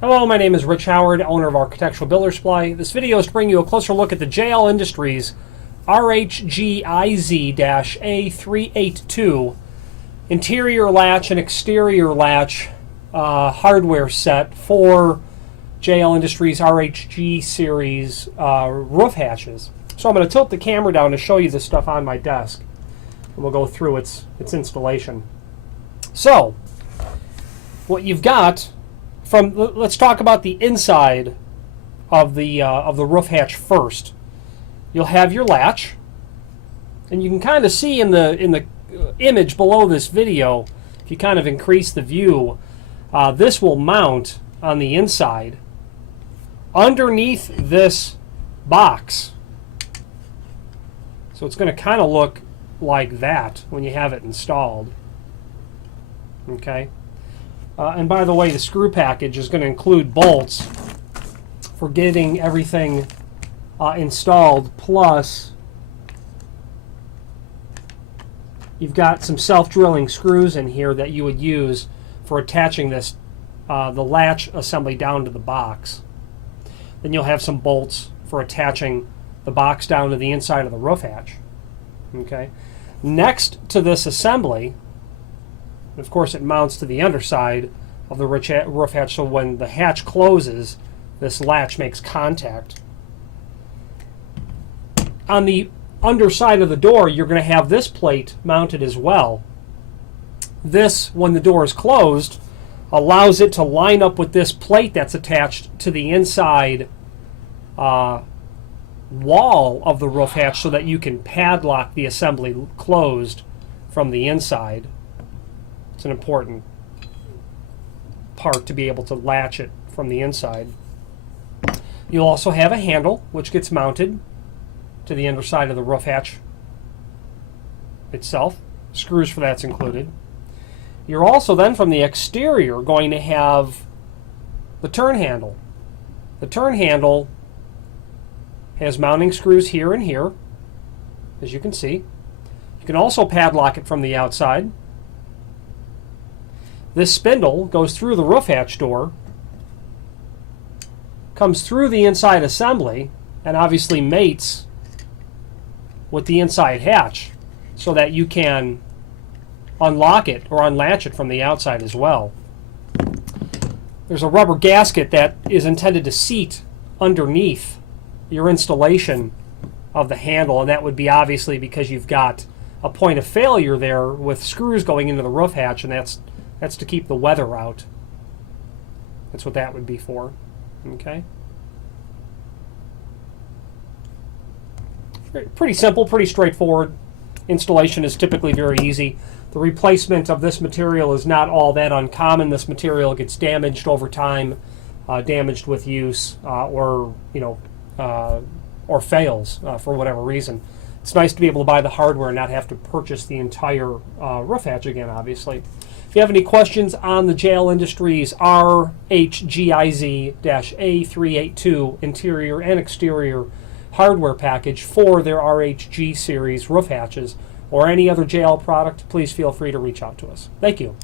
Hello, my name is Rich Howard, owner of Architectural Builder Supply. This video is to bring you a closer look at the JL Industries RHGIZ-A382 interior latch and exterior latch hardware set for JL Industries RHG series roof hatches. So I'm going to tilt the camera down to show you this stuff on my desk, and we'll go through its installation. So what you've got let's talk about the inside of the roof hatch first. You'll have your latch, and you can kind of see in the image below this video, if you kind of increase the view, this will mount on the inside underneath this box. So it's going to kind of look like that when you have it installed. Okay. And by the way, the screw package is going to include bolts for getting everything installed, plus you've got some self-drilling screws in here that you would use for attaching this the latch assembly down to the box. Then you'll have some bolts for attaching the box down to the inside of the roof hatch. Okay. Next to this assembly, of course, it mounts to the underside of the roof hatch, so when the hatch closes, this latch makes contact. On the underside of the door, you're going to have this plate mounted as well. This, when the door is closed, allows it to line up with this plate that's attached to the inside wall of the roof hatch, so that you can padlock the assembly closed from the inside. It's an important part to be able to latch it from the inside. You'll also have a handle which gets mounted to the underside of the roof hatch itself. Screws for that's included. You're also then, from the exterior, going to have the turn handle. The turn handle has mounting screws here and here, as you can see. You can also padlock it from the outside. This spindle goes through the roof hatch door, comes through the inside assembly, and obviously mates with the inside hatch so that you can unlock it or unlatch it from the outside as well. There's a rubber gasket that is intended to seat underneath your installation of the handle, and that would be obviously because you've got a point of failure there with screws going into the roof hatch, and that's to keep the weather out. That's what that would be for. Okay. Pretty simple, pretty straightforward. Installation is typically very easy. The replacement of this material is not all that uncommon. This material gets damaged over time, damaged with use, or fails for whatever reason. It's nice to be able to buy the hardware and not have to purchase the entire roof hatch again, obviously. If you have any questions on the JL Industries RHGIZ-A382 interior and exterior hardware package for their RHG series roof hatches, or any other JL product, please feel free to reach out to us. Thank you.